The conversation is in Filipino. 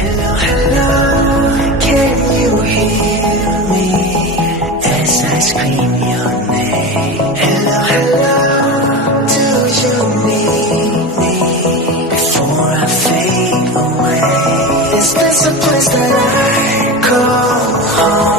Hello, hello, can you hear me as I scream your name? Hello, hello, do you need me before I fade away? Is this a place that I call home?